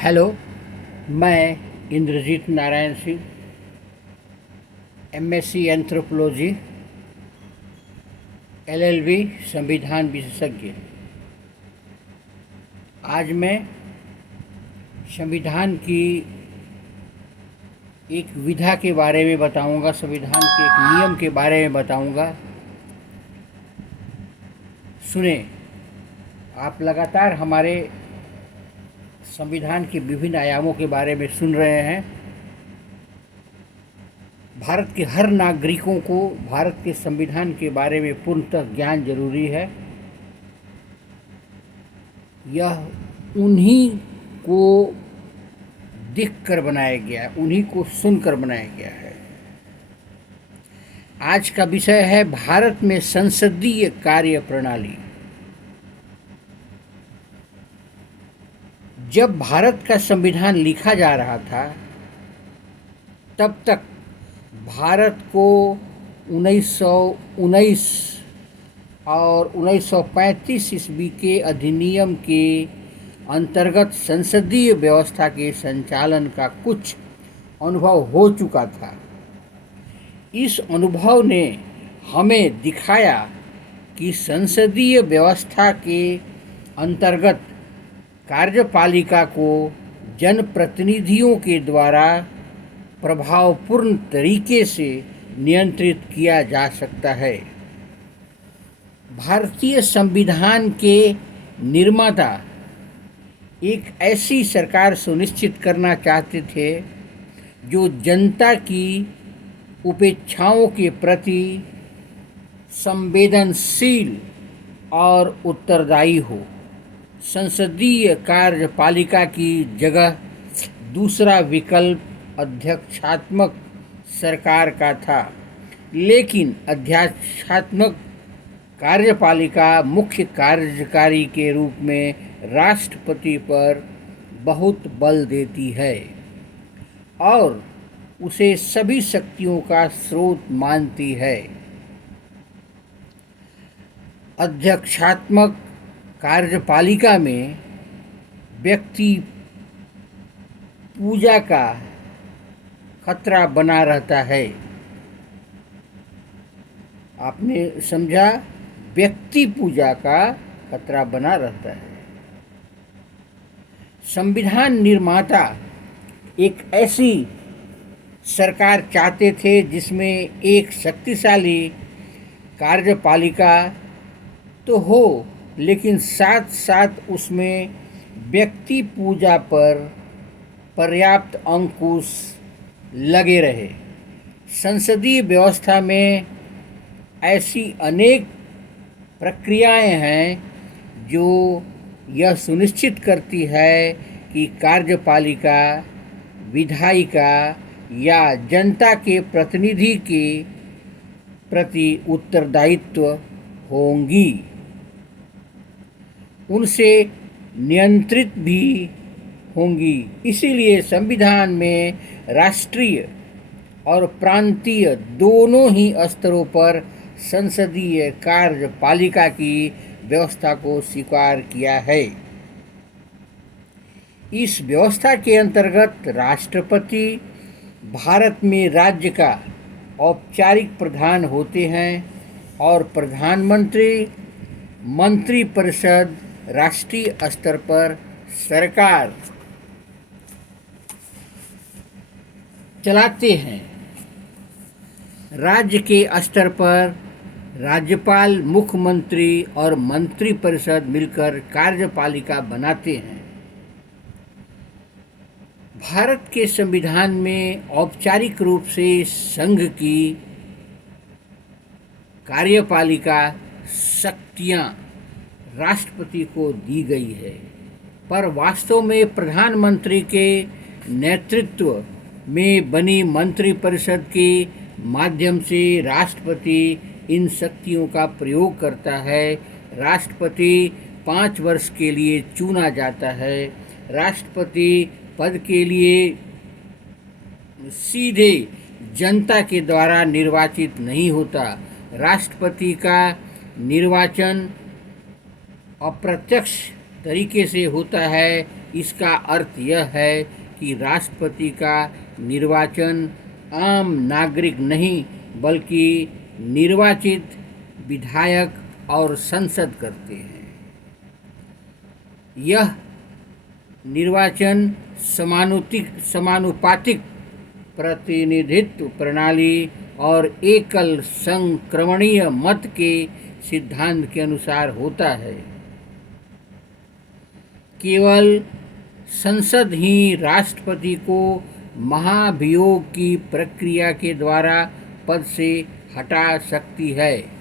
Hello. मैं Indrajeet Narayan Singh, MSc anthropology, LLB, संविधान विशेषज्ञ। आज मैं संविधान की एक विधा के बारे में बताऊंगा, संविधान के एक नियम के बारे में बताऊंगा। सुने, आप लगातार हमारे संविधान के विभिन्न आयामों के बारे में सुन रहे हैं। भारत के हर नागरिकों को भारत के संविधान के बारे में पूर्णतः ज्ञान जरूरी है। यह उन्हीं को देखकर बनाया गया है, उन्हीं को सुनकर बनाया गया है। आज का विषय है भारत में संसदीय कार्य प्रणाली। जब भारत का संविधान लिखा जा रहा था तब तक भारत को 1919 और 1935 ईस्वी के अधिनियम के अंतर्गत संसदीय व्यवस्था के संचालन का कुछ अनुभव हो चुका था। इस अनुभव ने हमें दिखाया कि संसदीय व्यवस्था के अंतर्गत कार्यपालिका को जनप्रतिनिधियों के द्वारा प्रभावपूर्ण तरीके से नियंत्रित किया जा सकता है। भारतीय संविधान के निर्माता एक ऐसी सरकार सुनिश्चित करना चाहते थे जो जनता की उपेक्षाओं के प्रति संवेदनशील और उत्तरदायी हो। संसदीय कार्यपालिका की जगह दूसरा विकल्प अध्यक्षात्मक सरकार का था, लेकिन अध्यक्षात्मक कार्यपालिका मुख्य कार्यकारी के रूप में राष्ट्रपति पर बहुत बल देती है और उसे सभी शक्तियों का स्रोत मानती है। अध्यक्षात्मक कार्यपालिका में व्यक्ति पूजा का खतरा बना रहता है। आपने समझा? व्यक्ति पूजा का खतरा बना रहता है। संविधान निर्माता एक ऐसी सरकार चाहते थे जिसमें एक शक्तिशाली कार्यपालिका तो हो, लेकिन साथ साथ उसमें व्यक्ति पूजा पर पर्याप्त अंकुश लगे रहे। संसदीय व्यवस्था में ऐसी अनेक प्रक्रियाएं हैं जो यह सुनिश्चित करती है कि कार्यपालिका, विधायिका या जनता के प्रतिनिधि के प्रति उत्तरदायित्व होंगी, उनसे नियंत्रित भी होंगी। इसीलिए संविधान में राष्ट्रीय और प्रांतीय दोनों ही स्तरों पर संसदीय कार्यपालिका की व्यवस्था को स्वीकार किया है। इस व्यवस्था के अंतर्गत राष्ट्रपति भारत में राज्य का औपचारिक प्रधान होते हैं और प्रधानमंत्री, मंत्रिपरिषद राष्ट्रीय स्तर पर सरकार चलाते हैं। राज्य के स्तर पर राज्यपाल, मुख्यमंत्री और मंत्रिपरिषद मिलकर कार्यपालिका बनाते हैं। भारत के संविधान में औपचारिक रूप से संघ की कार्यपालिका शक्तियां राष्ट्रपति को दी गई है, पर वास्तव में प्रधानमंत्री के नेतृत्व में बनी मंत्रिपरिषद के माध्यम से राष्ट्रपति इन शक्तियों का प्रयोग करता है। राष्ट्रपति 5 वर्ष के लिए चुना जाता है। राष्ट्रपति पद के लिए सीधे जनता के द्वारा निर्वाचित नहीं होता। राष्ट्रपति का निर्वाचन अप्रत्यक्ष तरीके से होता है, इसका अर्थ यह है कि राष्ट्रपति का निर्वाचन आम नागरिक नहीं बल्कि निर्वाचित विधायक और संसद करते हैं। यह निर्वाचन समानुपातिक प्रतिनिधित्व प्रणाली और एकल संक्रमणीय मत के सिद्धांत के अनुसार होता है। केवल संसद ही राष्ट्रपति को महाभियोग की प्रक्रिया के द्वारा पद से हटा सकती है।